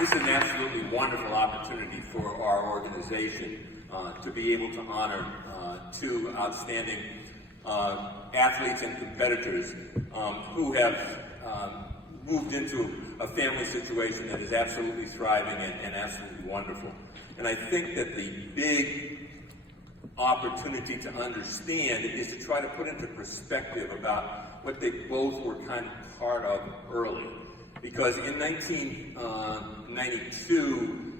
This is an absolutely wonderful opportunity for our organization to be able to honor two outstanding athletes and competitors who have moved into a family situation that is absolutely thriving and absolutely wonderful. And I think that the big opportunity to understand is to try to put into perspective about what they both were kind of part of early. Because in 1992,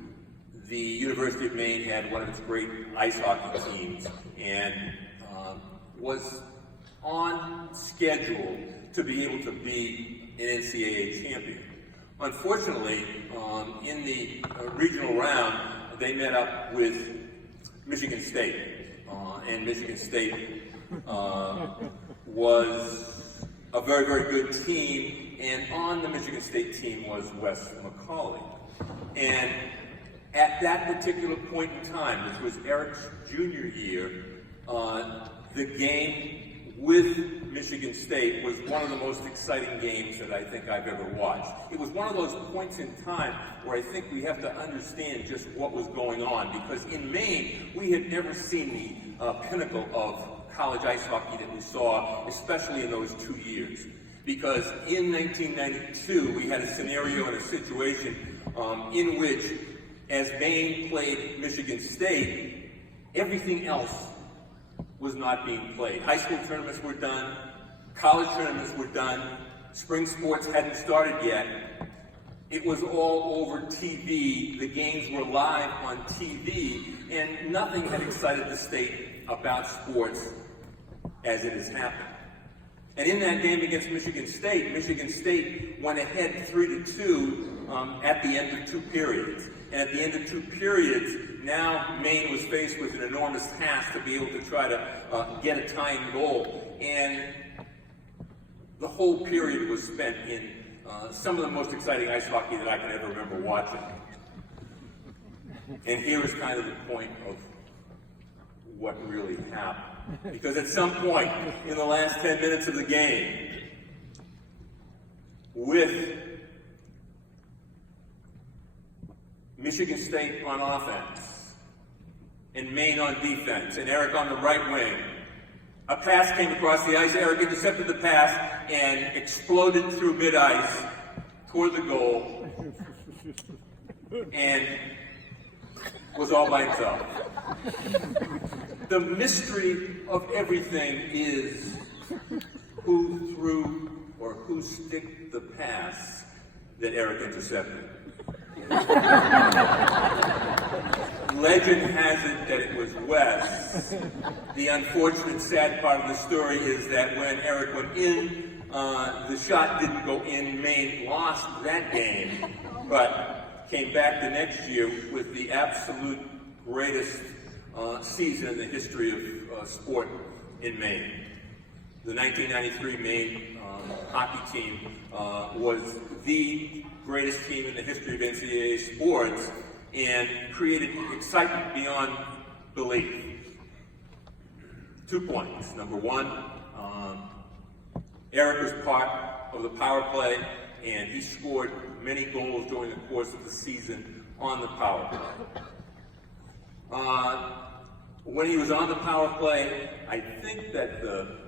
the University of Maine had one of its great ice hockey teams and was on schedule to be able to be an NCAA champion. Unfortunately, in the regional round, they met up with Michigan State. And Michigan State was a very, very good team, and on the Michigan State team was Wes McCauley. And at that particular point in time, this was Eric's junior year, the game with Michigan State was one of the most exciting games that I think I've ever watched. It was one of those points in time where I think we have to understand just what was going on, because in Maine, we had never seen the pinnacle of college ice hockey that we saw, especially in those 2 years. Because in 1992, we had a scenario and a situation in which, as Maine played Michigan State, everything else was not being played. High school tournaments were done, college tournaments were done, spring sports hadn't started yet. It was all over TV, the games were live on TV, and nothing had excited the state about sports as it has happened. And in that game against Michigan State went ahead 3-2 at the end of 2 periods. And at the end of 2 periods, now Maine was faced with an enormous task to be able to try to get a tying goal. And the whole period was spent in some of the most exciting ice hockey that I can ever remember watching. And here is kind of the point of what really happened. Because at some point in the last 10 minutes of the game, with Michigan State on offense, and Maine on defense, and Eric on the right wing, a pass came across the ice. Eric intercepted the pass and exploded through mid-ice toward the goal, and was all by himself. The mystery of everything is who threw or who sticked the pass that Eric intercepted. Legend has it that it was Wes. The unfortunate, sad part of the story is that when Eric went in, the shot didn't go in. Maine lost that game, but came back the next year with the absolute greatest season in the history of sport in Maine. The 1993 Maine hockey team was the greatest team in the history of NCAA sports and created excitement beyond belief. 2 points. Number one, Eric was part of the power play, and he scored many goals during the course of the season on the power play. When he was on the power play, I think that the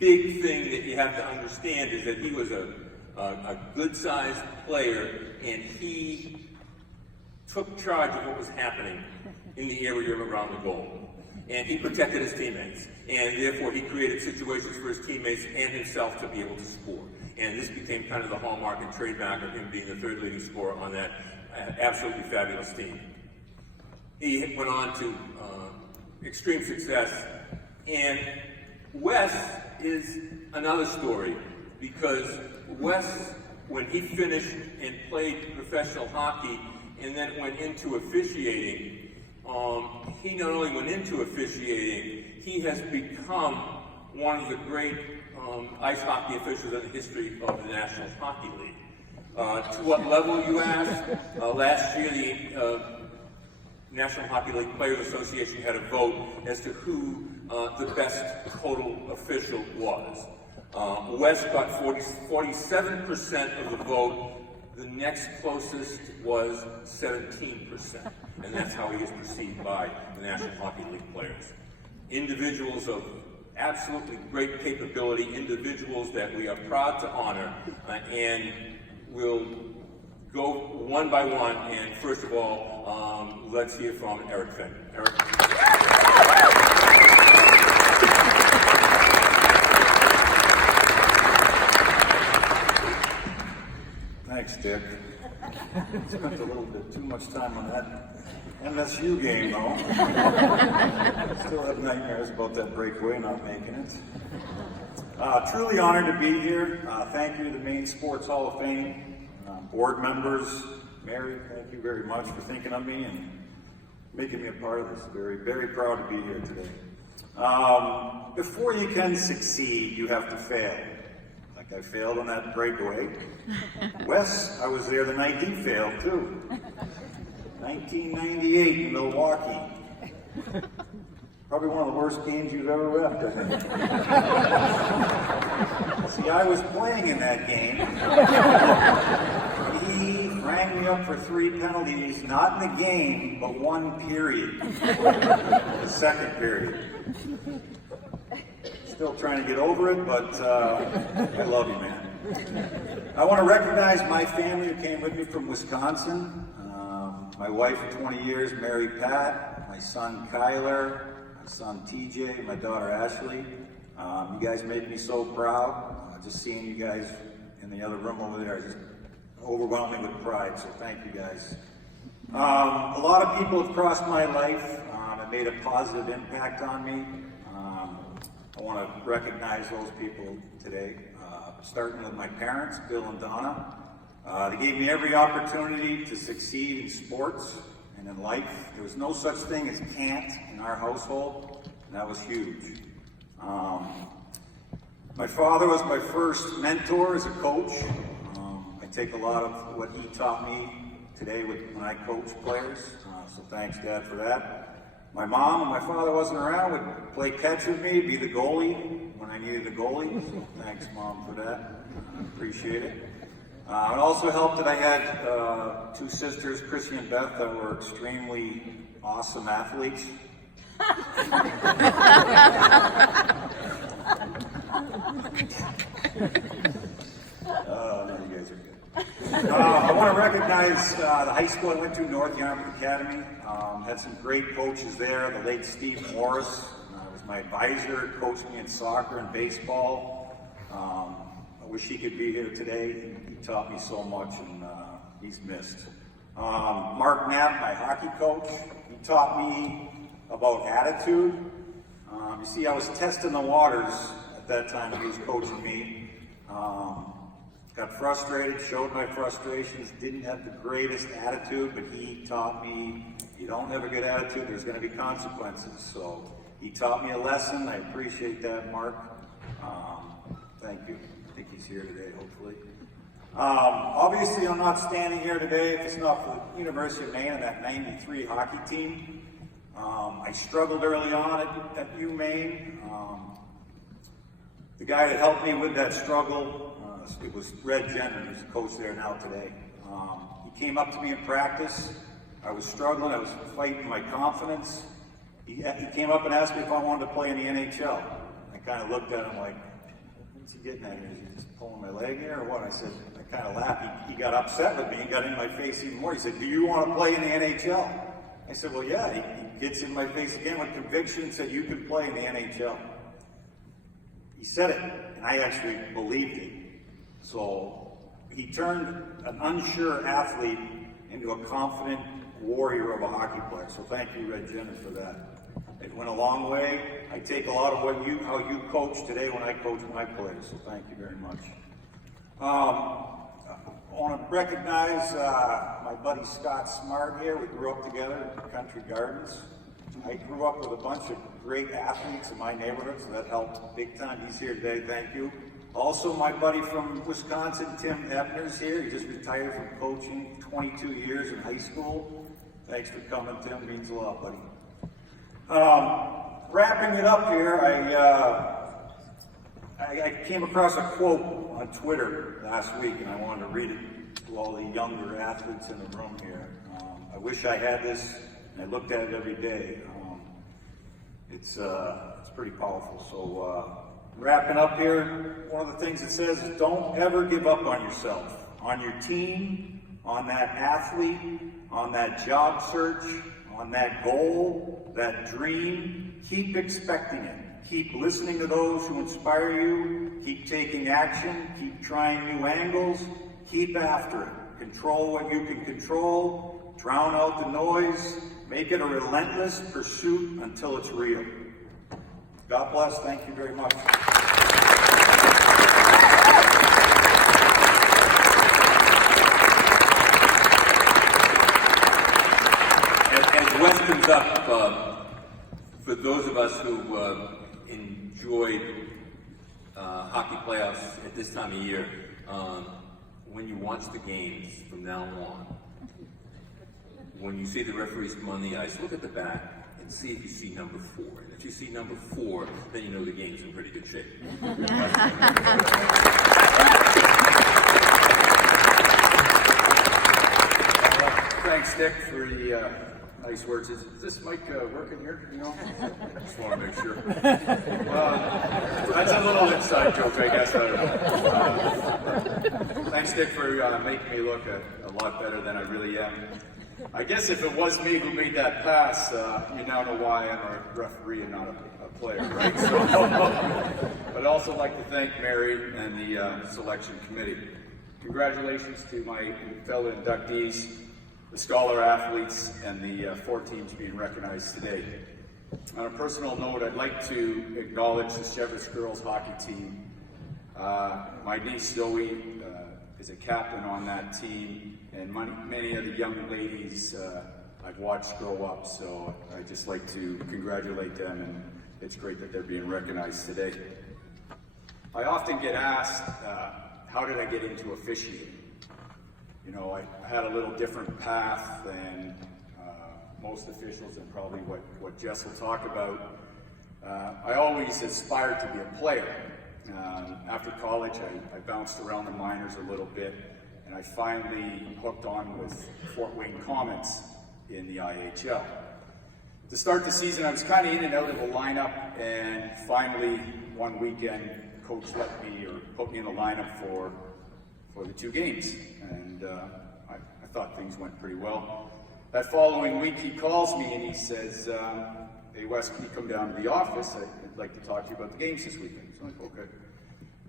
big thing that you have to understand is that he was a good-sized player, and he took charge of what was happening in the area around the goal. And he protected his teammates, and therefore he created situations for his teammates and himself to be able to score. And this became kind of the hallmark and trademark of him being the third leading scorer on that absolutely fabulous team. He went on to extreme success, and Wes is another story, because Wes, when he finished and played professional hockey and then went into officiating, he not only went into officiating, he has become one of the great ice hockey officials in the history of the National Hockey League. To what level, you ask? Last year, the National Hockey League Players Association had a vote as to who the best total official was. Wes got 47% of the vote The next closest was 17%, and that's how he is perceived by the National Hockey League players. Individuals of absolutely great capability, individuals that we are proud to honor, and we'll go one by one, and first of all, let's hear from Eric Fenton. Eric. Thanks, Dick. Spent a little bit too much time on that MSU game, though. Still have nightmares about that breakaway not making it. Truly honored to be here. Thank you to the Maine Sports Hall of Fame, board members. Mary, thank you very much for thinking of me and making me a part of this. Very, very proud to be here today. Before you can succeed, you have to fail. Like I failed on that breakaway. Wes, I was there the night he failed too. 1998 in Milwaukee. Probably one of the worst games you've ever left, I think. See, I was playing in that game. He rang me up for 3 penalties, not in the game, but 1 period. The second period. Still trying to get over it, but I love you, man. I want to recognize my family who came with me from Wisconsin. My wife of 20 years, Mary Pat, my son Kyler, my son TJ, my daughter Ashley. You guys make me so proud. Just seeing you guys in the other room over there just overwhelmed me with pride, so thank you guys. A lot of people have crossed my life and made a positive impact on me. I want to recognize those people today, starting with my parents, Bill and Donna. They gave me every opportunity to succeed in sports and in life. There was no such thing as can't in our household, and that was huge. My father was my first mentor as a coach. I take a lot of what he taught me today when I coach players, so thanks, Dad, for that. My mom, when my father wasn't around, would play catch with me, be the goalie when I needed a goalie. So thanks, Mom, for that. I appreciate it. It also helped that I had 2 sisters, Chrissy and Beth, that were extremely awesome athletes. No, you guys are good. I want to recognize the high school I went to, North Yarmouth Academy. Had some great coaches there. The late Steve Morris was my advisor, coached me in soccer and baseball. I wish he could be here today. He taught me so much, and he's missed. Mark Knapp, my hockey coach, he taught me about attitude. You see, I was testing the waters at that time he was coaching me. Got frustrated, showed my frustrations, didn't have the greatest attitude, but he taught me, you don't have a good attitude, there's going to be consequences. So he taught me a lesson. I appreciate that, Mark. Thank you. I think he's here today, hopefully. Obviously, I'm not standing here today if it's not for the University of Maine and that 93 hockey team. I struggled early on at Maine. The guy that helped me with that struggle, it was Red Jenner, who's the coach there now today. He came up to me in practice. I was struggling. I was fighting my confidence. He came up and asked me if I wanted to play in the NHL. I kind of looked at him like, what's he getting at here? Is he just pulling my leg here or what? I said, I kind of laughed. He got upset with me. He got in my face even more. He said, do you want to play in the NHL? I said, well, yeah. He gets in my face again with conviction and said, you can play in the NHL. He said it, and I actually believed it. So he turned an unsure athlete into a confident warrior of a hockey player. So thank you, Red Jenner, for that. It went a long way. I take a lot of how you coach today when I coach my players. So thank you very much. I want to recognize my buddy Scott Smart here. We grew up together at Country Gardens. I grew up with a bunch of great athletes in my neighborhood, so that helped big time. He's here today, thank you. Also, my buddy from Wisconsin, Tim Ebner's here. He just retired from coaching, 22 years in high school. Thanks for coming, Tim. Means a lot, buddy. Wrapping it up here, I came across a quote on Twitter last week, and I wanted to read it to all the younger athletes in the room here. I wish I had this, and I looked at it every day. It's pretty powerful. So wrapping up here, one of the things it says is don't ever give up on yourself, on your team, on that athlete, on that job search, on that goal, that dream. Keep expecting it. Keep listening to those who inspire you. Keep taking action. Keep trying new angles. Keep after it. Control what you can control. Drown out the noise. Make it a relentless pursuit until it's real. God bless. Thank you very much. As Wes comes up, for those of us who enjoyed hockey playoffs at this time of year, when you watch the games from now on, when you see the referees come on the ice, look at the back and see if you see number 4. And if you see number 4, then you know the game's in pretty good shape. Thanks, Nick, for the nice words. Is this mic working here? You know? Just want to make sure. That's a little inside joke, I guess. I don't know. Thanks, Nick, for making me look a lot better than I really am. I guess if it was me who made that pass, you now know why I'm a referee and not a player, right? So, but I'd also like to thank Mary and the selection committee. Congratulations to my fellow inductees, the scholar athletes, and the 4 teams being recognized today. On a personal note, I'd like to acknowledge the Cheverus girls hockey team. My niece Zoe is a captain on that team, and many of the young ladies I've watched grow up, so I'd just like to congratulate them, and it's great that they're being recognized today. I often get asked, how did I get into officiating? You know, I had a little different path than most officials, and probably what Jess will talk about. I always aspired to be a player. After college, I bounced around the minors a little bit, and I finally hooked on with Fort Wayne Comets in the IHL. To start the season, I was kind of in and out of the lineup, and finally, one weekend, coach let me, or put me in the lineup for the 2 games, and I thought things went pretty well. That following week, he calls me and he says, hey Wes, can you come down to the office? I'd like to talk to you about the games this weekend. So I'm like, okay.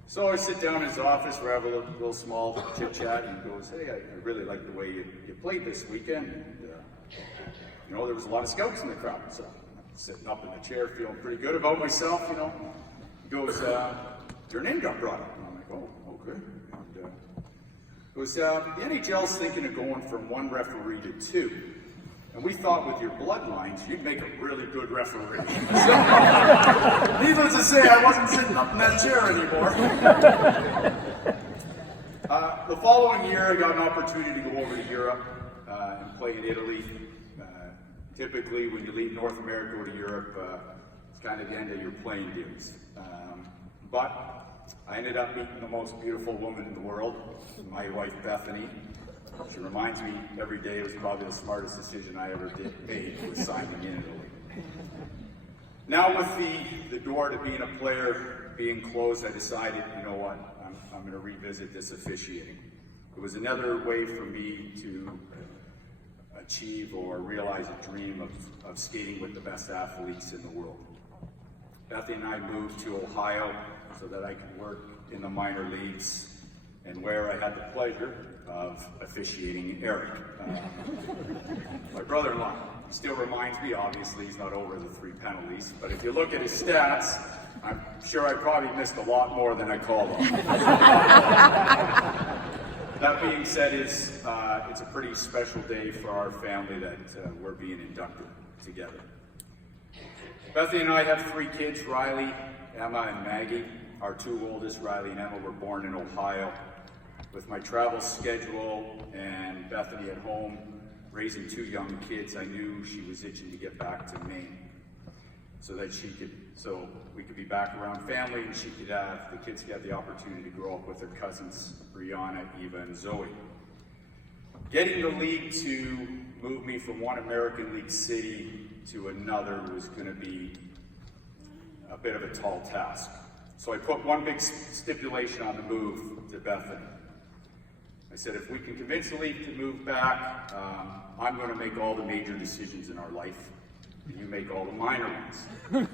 So I sit down in his office, we have a little small chit chat, and he goes, hey, I really like the way you played this weekend. And, you know, there was a lot of scouts in the crowd, so I'm sitting up in the chair feeling pretty good about myself, you know. He goes, your name got brought up. And I'm like, oh, okay. And, he goes, the NHL's thinking of going from 1 referee to 2. And we thought with your bloodlines, you'd make a really good referee. So, needless to say, I wasn't sitting up in that chair anymore. The following year, I got an opportunity to go over to Europe and play in Italy. Typically, when you leave North America, go to Europe, it's kind of the end of your playing days. But I ended up meeting the most beautiful woman in the world, my wife Bethany. She reminds me every day it was probably the smartest decision I ever made, was signing in Italy. Now with the door to being a player being closed, I decided, you know what, I'm going to revisit this officiating. It was another way for me to achieve or realize a dream of skating with the best athletes in the world. Bethany and I moved to Ohio so that I could work in the minor leagues, and where I had the pleasure of officiating Eric. My brother-in-law. He still reminds me, obviously he's not over the 3 penalties, but if you look at his stats, I'm sure I probably missed a lot more than I called on. That being said, it's a pretty special day for our family that we're being inducted together. Bethany and I have 3 kids, Riley, Emma, and Maggie. Our 2 oldest, Riley and Emma, were born in Ohio. With my travel schedule and Bethany at home, raising 2 young kids, I knew she was itching to get back to Maine, so we could be back around family, and the kids could have the opportunity to grow up with their cousins, Brianna, Eva, and Zoe. Getting the league to move me from one American League city to another was going to be a bit of a tall task. So I put one big stipulation on the move to Bethany. I said, if we can convince the league to move back, I'm going to make all the major decisions in our life, and you make all the minor ones.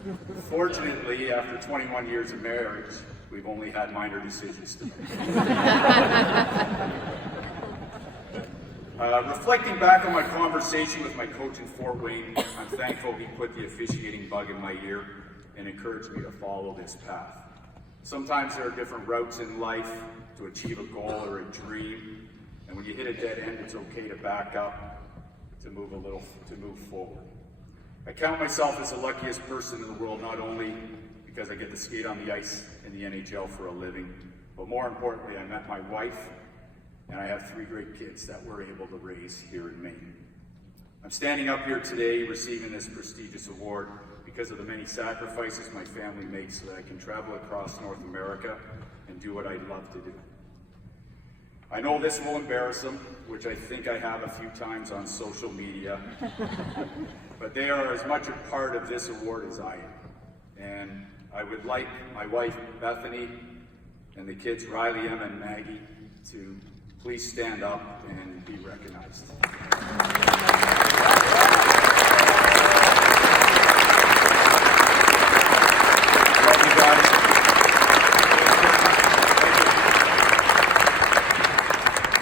Fortunately, after 21 years of marriage, we've only had minor decisions to make. Reflecting back on my conversation with my coach in Fort Wayne, I'm thankful he put the officiating bug in my ear and encouraged me to follow this path. Sometimes there are different routes in life to achieve a goal or a dream, and when you hit a dead end, it's okay to back up, to move forward. I count myself as the luckiest person in the world, not only because I get to skate on the ice in the NHL for a living, but more importantly, I met my wife, and I have 3 great kids that we're able to raise here in Maine. I'm standing up here today receiving this prestigious award because of the many sacrifices my family makes so that I can travel across North America and do what I love to do. I know this will embarrass them, which I think I have a few times on social media, but they are as much a part of this award as I am. And I would like my wife, Bethany, and the kids, Riley, Emma, and Maggie, to please stand up and be recognized.